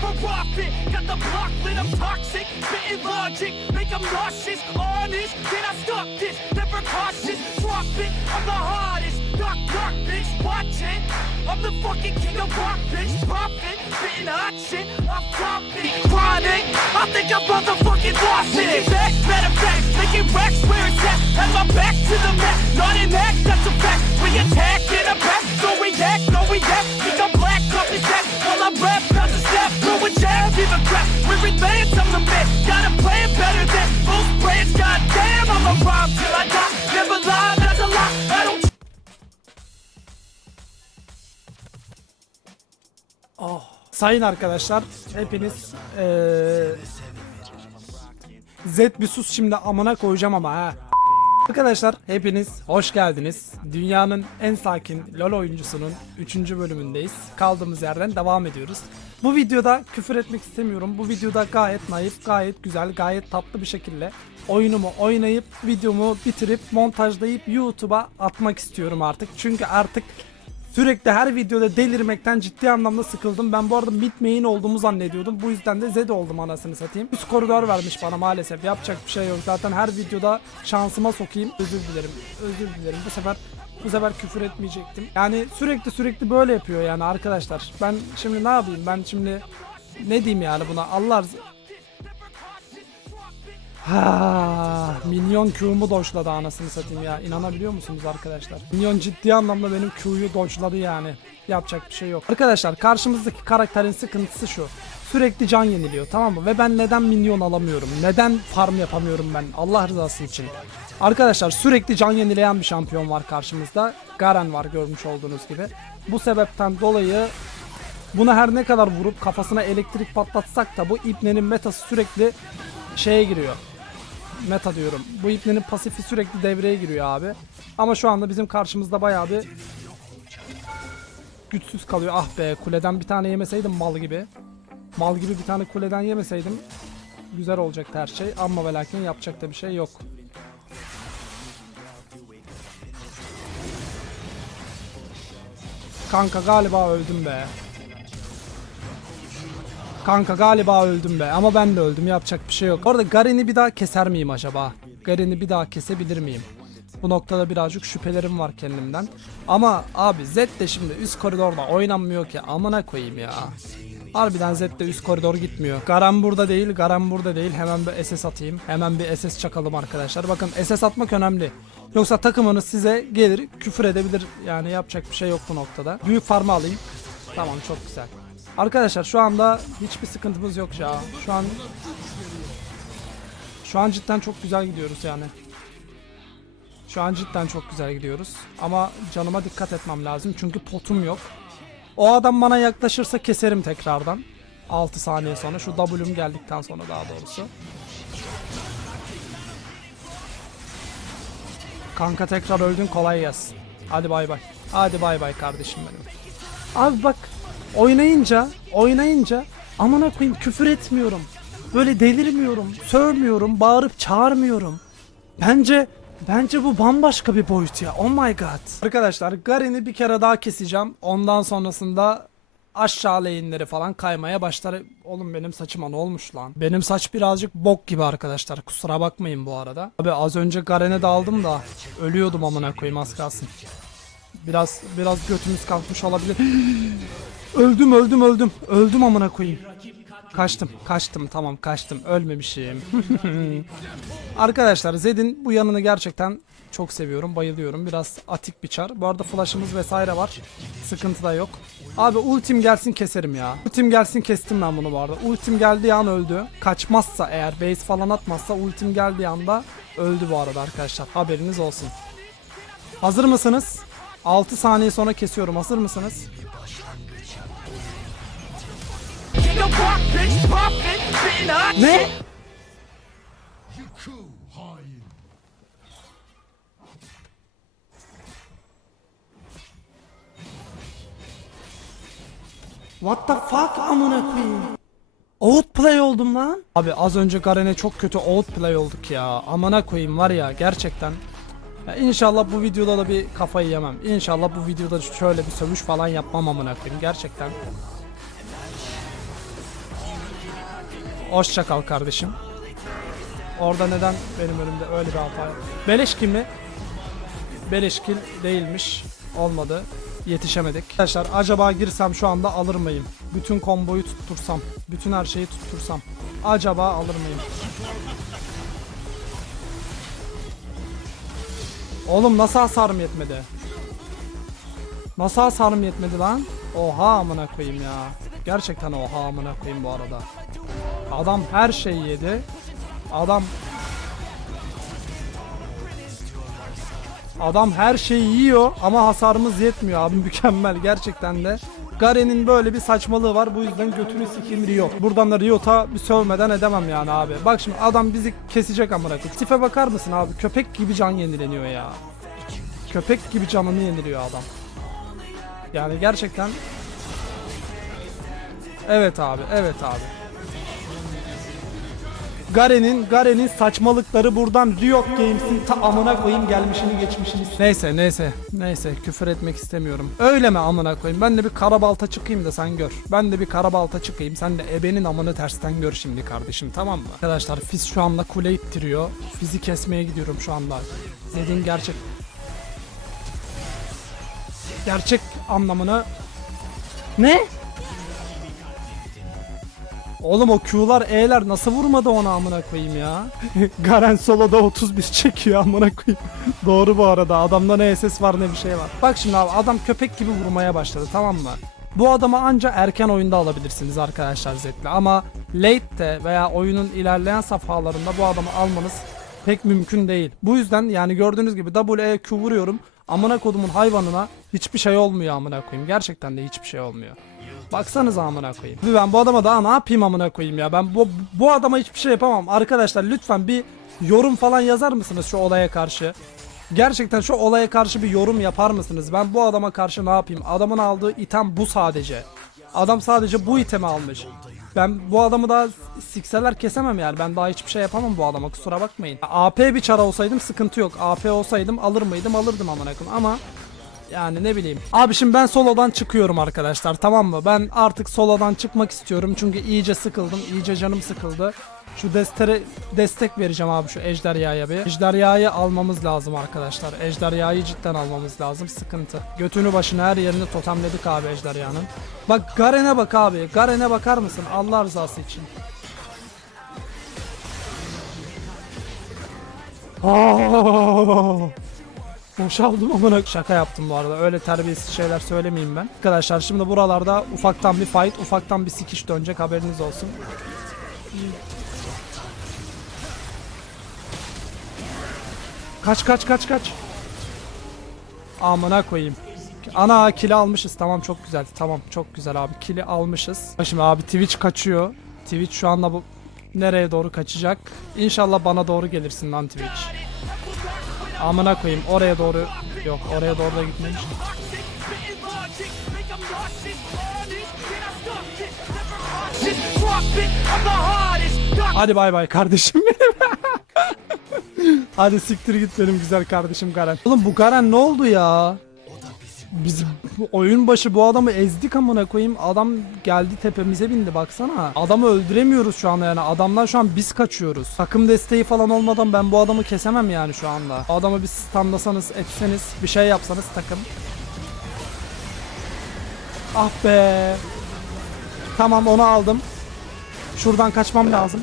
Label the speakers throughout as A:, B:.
A: for profit. Got the block lit, I'm toxic. Spitting logic, make 'em nauseous. Honest, can I stop this? Never cautious, drop it. I'm the hardest. Knock, knock, bitch, watch it. I'm the fucking king of rock, bitch. Profit, spitting hot shit. Off topic, chronic. I think I'm motherfucking lost it. Making back, better fact. Making racks where it's at. Had my back to the mat. Not an act, that's a fact. We attack in a back. A. We're advanced, I'm the man. Gotta play it better than most brands. Goddamn, I'm a rhyme till I die. Never lie, that's a lie. I don't
B: Sayın arkadaşlar hepiniz eee Z bir sus şimdi amına koyacağım ama ha. Arkadaşlar hepiniz hoş geldiniz. Dünyanın en sakin LoL oyuncusunun 3. bölümündeyiz. Kaldığımız yerden devam ediyoruz. Bu videoda küfür etmek istemiyorum. Bu videoda gayet naif, gayet güzel, gayet tatlı bir şekilde oyunumu oynayıp videomu bitirip montajlayıp YouTube'a atmak istiyorum artık. Çünkü artık Sürekli her videoda delirmekten ciddi anlamda sıkıldım. Ben bu arada mid main olduğumu zannediyordum. Bu yüzden de Zed oldum anasını satayım. Üst koridor vermiş bana maalesef. Yapacak bir şey yok. Zaten her videoda şansıma sokayım. Özür dilerim. Özür dilerim. Bu sefer bu sefer küfür etmeyecektim. Yani sürekli sürekli böyle yapıyor yani arkadaşlar. Ben şimdi ne yapayım? Ben şimdi ne diyeyim yani buna? Allah Ha, minyon Q'mu dodge'ladı anasını satayım ya. İnanabiliyor musunuz arkadaşlar? Minyon ciddi anlamda benim Q'yu dodge'ladı yani. Yapacak bir şey yok. Arkadaşlar karşımızdaki karakterin sıkıntısı şu. Sürekli can yeniliyor tamam mı? Ve ben neden minyon alamıyorum? Neden farm yapamıyorum ben? Allah rızası için. Arkadaşlar sürekli can yenileyen bir şampiyon var karşımızda. Garen var görmüş olduğunuz gibi. Bu sebepten dolayı Buna her ne kadar vurup kafasına elektrik patlatsak da bu ipnenin metası sürekli şeye giriyor. Meta diyorum. Bu ipnenin pasifi sürekli devreye giriyor abi. Ama şu anda bizim karşımızda bayağı bir güçsüz kalıyor. Ah be kuleden bir tane yemeseydim mal gibi. Mal gibi bir tane kuleden yemeseydim güzel olacaktı her şey. Ama ve lakin yapacak da bir şey yok. Kanka galiba öldüm be. Kanka galiba öldüm be ama ben de öldüm yapacak bir şey yok. Orada Garen'i bir daha keser miyim acaba? Garen'i bir daha kesebilir miyim? Bu noktada birazcık şüphelerim var kendimden. Ama abi Zed de şimdi üst koridorda oynanmıyor ki amına koyayım ya. Harbiden Zed de üst koridor gitmiyor. Garen burada değil, Garen burada değil. Hemen bir SS atayım. Hemen bir SS çakalım arkadaşlar. Bakın SS atmak önemli. Yoksa takımınız size gelir küfür edebilir. Yani yapacak bir şey yok bu noktada. Büyük farmı alayım. Tamam çok güzel. Arkadaşlar şu anda hiçbir sıkıntımız yok ya. Şu an şu an cidden çok güzel gidiyoruz yani. Şu an cidden çok güzel gidiyoruz. Ama canıma dikkat etmem lazım çünkü potum yok. O adam bana yaklaşırsa keserim tekrardan. 6 saniye sonra şu W'm geldikten sonra daha doğrusu. Kanka tekrar öldün kolay gelsin. Hadi bay bay. Hadi bay bay kardeşim benim. Abi bak oynayınca oynayınca amına koyayım küfür etmiyorum. Böyle delirmiyorum, sövmüyorum, bağırıp çağırmıyorum. Bence bence bu bambaşka bir boyut ya. Oh my god. Arkadaşlar Garen'i bir kere daha keseceğim. Ondan sonrasında aşağı lane'leri falan kaymaya başlar. Oğlum benim saçıma ne olmuş lan? Benim saç birazcık bok gibi arkadaşlar. Kusura bakmayın bu arada. Abi az önce Garen'e daldım da ölüyordum amına koyayım az kalsın. Biraz biraz götümüz kalkmış olabilir. öldüm öldüm öldüm. Öldüm amına koyayım. Kaçtım kaçtım tamam kaçtım ölmemişim. Arkadaşlar Zed'in bu yanını gerçekten çok seviyorum bayılıyorum. Biraz atik bir çar. Bu arada flash'ımız vesaire var. Sıkıntı da yok. Abi ultim gelsin keserim ya. Ultim gelsin kestim ben bunu bu arada. Ultim geldiği an öldü. Kaçmazsa eğer base falan atmazsa ultim geldiği anda öldü bu arada arkadaşlar. Haberiniz olsun. Hazır mısınız? 6 saniye sonra kesiyorum. Hazır mısınız? Ne? What the fuck amına koyayım? Outplay oldum lan. Abi az önce Garen'e çok kötü outplay olduk ya. Amına koyayım var ya gerçekten. Ya inşallah bu videoda da bir kafayı yemem. İnşallah bu videoda şöyle bir sövüş falan yapmam amına koyayım gerçekten. Hoşça kal kardeşim. Orada neden benim önümde öyle bir hata? Beleşki mi? Beleşkil değilmiş. Olmadı. Yetişemedik. Arkadaşlar acaba girsem şu anda alır mıyım? Bütün komboyu tuttursam. Bütün her şeyi tuttursam. Acaba alır mıyım? Oğlum nasıl hasarım yetmedi? Nasıl hasarım yetmedi lan? Oha amına koyayım ya. Gerçekten oha amına koyayım bu arada. Adam her şeyi yedi. Adam Adam her şeyi yiyor ama hasarımız yetmiyor abi mükemmel gerçekten de. Garen'in böyle bir saçmalığı var bu yüzden götünü sikeyim Riot. Buradan da Riot'a bir sövmeden edemem yani abi. Bak şimdi adam bizi kesecek amına koyayım. Tipe bakar mısın abi? Köpek gibi can yenileniyor ya. Köpek gibi canını yeniliyor adam. Yani gerçekten Evet abi, evet abi. Garen'in Garen'in saçmalıkları buradan Riot Games'in ta amına koyayım gelmişini geçmişini. Neyse neyse neyse küfür etmek istemiyorum. Öyle mi amına koyayım? Ben de bir karabalta çıkayım da sen gör. Ben de bir karabalta çıkayım. Sen de ebenin amını tersten gör şimdi kardeşim tamam mı? Arkadaşlar Fiz şu anda kule ittiriyor. Fiz'i kesmeye gidiyorum şu anda. Zed'in gerçek gerçek anlamını ne? Oğlum o Q'lar E'ler nasıl vurmadı ona amına koyayım ya? Garen soloda 31 çekiyor amına koyayım. Doğru bu arada adamda ne SS var ne bir şey var. Bak şimdi abi adam köpek gibi vurmaya başladı tamam mı? Bu adamı anca erken oyunda alabilirsiniz arkadaşlar Zed'le ama late'te veya oyunun ilerleyen safhalarında bu adamı almanız pek mümkün değil. Bu yüzden yani gördüğünüz gibi WEQ vuruyorum. Amına kodumun hayvanına hiçbir şey olmuyor amına koyayım. Gerçekten de hiçbir şey olmuyor. Baksanıza amına koyayım. Ben bu adama daha ne yapayım amına koyayım ya? Ben bu, bu adama hiçbir şey yapamam. Arkadaşlar lütfen bir yorum falan yazar mısınız şu olaya karşı? Gerçekten şu olaya karşı bir yorum yapar mısınız? Ben bu adama karşı ne yapayım? Adamın aldığı item bu sadece. Adam sadece bu itemi almış. Ben bu adamı daha sikseler kesemem yani. Ben daha hiçbir şey yapamam bu adama kusura bakmayın. AP bir çara olsaydım sıkıntı yok. AP olsaydım alır mıydım alırdım amına koyayım ama yani ne bileyim. Abi şimdi ben solodan çıkıyorum arkadaşlar tamam mı? Ben artık solodan çıkmak istiyorum çünkü iyice sıkıldım. iyice canım sıkıldı. Şu destere destek vereceğim abi şu ejderhaya bir. Ejderhayı almamız lazım arkadaşlar. Ejderhayı cidden almamız lazım. Sıkıntı. Götünü başını her yerini totemledik abi ejderhanın. Bak Garen'e bak abi. Garen'e bakar mısın? Allah rızası için. Aa! Boşaldım amına. Şaka yaptım bu arada. Öyle terbiyesiz şeyler söylemeyeyim ben. Arkadaşlar şimdi buralarda ufaktan bir fight, ufaktan bir sikiş dönecek haberiniz olsun. Kaç kaç kaç kaç. Amına koyayım. Ana kili almışız. Tamam çok güzel. Tamam çok güzel abi. Kili almışız. Şimdi abi Twitch kaçıyor. Twitch şu anda bu nereye doğru kaçacak? İnşallah bana doğru gelirsin lan Twitch. Amına koyayım oraya doğru yok oraya doğru da gitmemiş. Hadi bay bay kardeşim benim. Hadi siktir git benim güzel kardeşim Garen. Oğlum bu Garen ne oldu ya? Biz oyun başı bu adamı ezdik amına koyayım. Adam geldi tepemize bindi baksana. Adamı öldüremiyoruz şu anda yani. Adamdan şu an biz kaçıyoruz. Takım desteği falan olmadan ben bu adamı kesemem yani şu anda. Adamı bir standlasanız etseniz bir şey yapsanız takım. Ah be. Tamam onu aldım. Şuradan kaçmam lazım.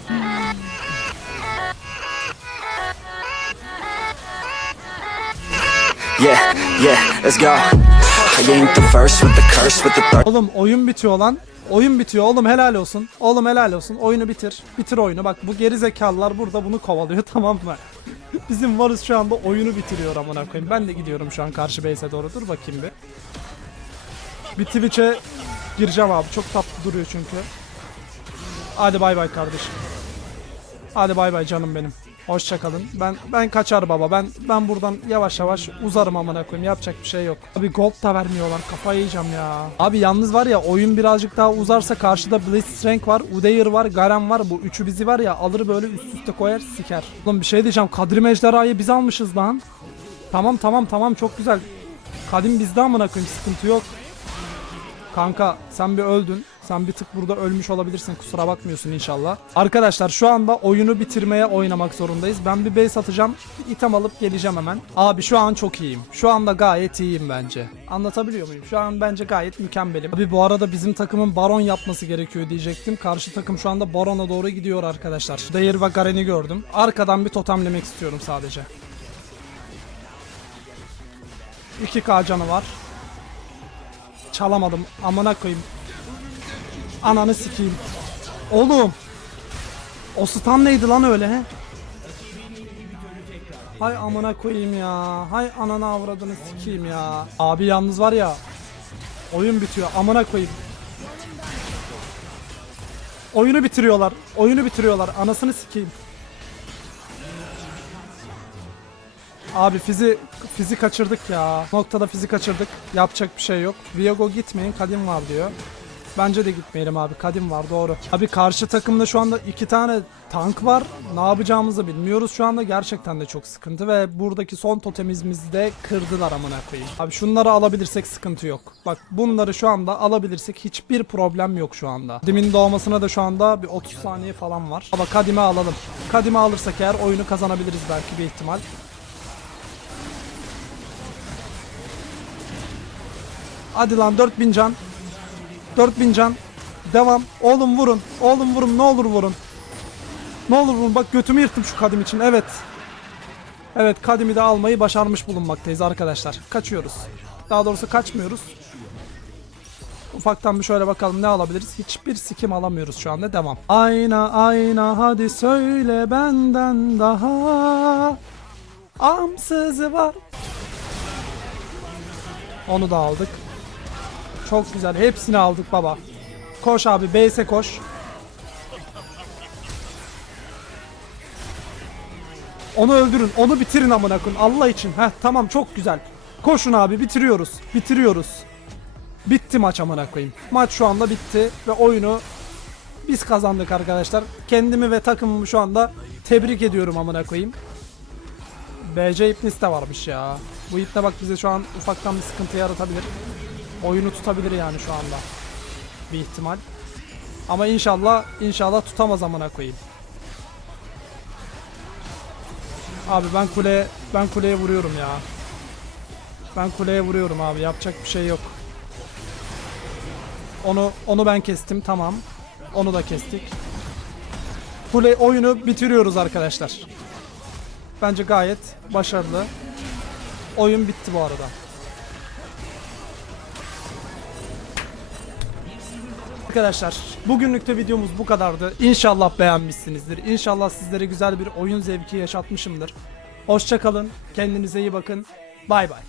C: Yeah, yeah, let's go.
B: Oğlum oyun bitiyor lan. Oyun bitiyor oğlum helal olsun. Oğlum helal olsun. Oyunu bitir. Bitir oyunu. Bak bu geri zekalılar burada bunu kovalıyor tamam mı? Bizim varız şu anda oyunu bitiriyor amına koyayım. Ben de gidiyorum şu an karşı base'e doğru. Dur bakayım bir. Bir Twitch'e gireceğim abi. Çok tatlı duruyor çünkü. Hadi bay bay kardeşim. Hadi bay bay canım benim. Hoşça kalın. Ben ben kaçar baba. Ben ben buradan yavaş yavaş uzarım amına koyayım. Yapacak bir şey yok. Abi gold da vermiyorlar. Kafayı yiyeceğim ya. Abi yalnız var ya oyun birazcık daha uzarsa karşıda Blitzcrank var, Udyr var, Garen var. Bu üçü bizi var ya alır böyle üst üste koyar siker. Oğlum bir şey diyeceğim. Kadrim Ejderha'yı biz almışız lan. Tamam tamam tamam çok güzel. Kadim bizde amına koyayım sıkıntı yok. Kanka sen bir öldün. Sen bir tık burada ölmüş olabilirsin. Kusura bakmıyorsun inşallah. Arkadaşlar şu anda oyunu bitirmeye oynamak zorundayız. Ben bir base atacağım. İtem alıp geleceğim hemen. Abi şu an çok iyiyim. Şu anda gayet iyiyim bence. Anlatabiliyor muyum? Şu an bence gayet mükemmelim. Abi bu arada bizim takımın baron yapması gerekiyor diyecektim. Karşı takım şu anda barona doğru gidiyor arkadaşlar. Dayır ve Garen'i gördüm. Arkadan bir totemlemek istiyorum sadece. 2k canı var. Çalamadım. Amına koyayım. Ananı sikeyim. Oğlum. O stun neydi lan öyle he? Hay amına koyayım ya. Hay ananı avradını sikeyim ya. Abi yalnız var ya. Oyun bitiyor. Amına koyayım. Oyunu bitiriyorlar. Oyunu bitiriyorlar. Anasını sikeyim. Abi fizi fizi kaçırdık ya. Noktada fizi kaçırdık. Yapacak bir şey yok. Viago gitmeyin. Kadim var diyor. Bence de gitmeyelim abi. Kadim var doğru. Abi karşı takımda şu anda iki tane tank var. Ne yapacağımızı bilmiyoruz şu anda. Gerçekten de çok sıkıntı ve buradaki son totemimizi de kırdılar amına koyayım. Abi şunları alabilirsek sıkıntı yok. Bak bunları şu anda alabilirsek hiçbir problem yok şu anda. Kadim'in doğmasına da şu anda bir 30 saniye falan var. Ama Kadim'i alalım. Kadim'i alırsak eğer oyunu kazanabiliriz belki bir ihtimal. Hadi lan 4000 can. 4000 can. Devam. Oğlum vurun. Oğlum vurun. Ne olur vurun. Ne olur vurun. Bak götümü yırttım şu kadim için. Evet. Evet kadimi de almayı başarmış bulunmaktayız arkadaşlar. Kaçıyoruz. Daha doğrusu kaçmıyoruz. Ufaktan bir şöyle bakalım ne alabiliriz. Hiçbir sikim alamıyoruz şu anda. Devam. Ayna ayna hadi söyle benden daha. Amsızı var. Onu da aldık. Çok güzel. Hepsini aldık baba. Koş abi. Base'e koş. Onu öldürün. Onu bitirin amına koyayım. Allah için. Heh tamam çok güzel. Koşun abi bitiriyoruz. Bitiriyoruz. Bitti maç amına koyayım. Maç şu anda bitti ve oyunu biz kazandık arkadaşlar. Kendimi ve takımımı şu anda tebrik ediyorum amına koyayım. BC ipnis de varmış ya. Bu ipne bak bize şu an ufaktan bir sıkıntı yaratabilir. Oyunu tutabilir yani şu anda. Bir ihtimal. Ama inşallah inşallah tutamaz amına koyayım. Abi ben kuleye ben kuleye vuruyorum ya. Ben kuleye vuruyorum abi. Yapacak bir şey yok. Onu onu ben kestim tamam. Onu da kestik. Kule oyunu bitiriyoruz arkadaşlar. Bence gayet başarılı. Oyun bitti bu arada. Arkadaşlar bugünlük de videomuz bu kadardı. İnşallah beğenmişsinizdir. İnşallah sizlere güzel bir oyun zevki yaşatmışımdır. Hoşçakalın. Kendinize iyi bakın. Bay bay.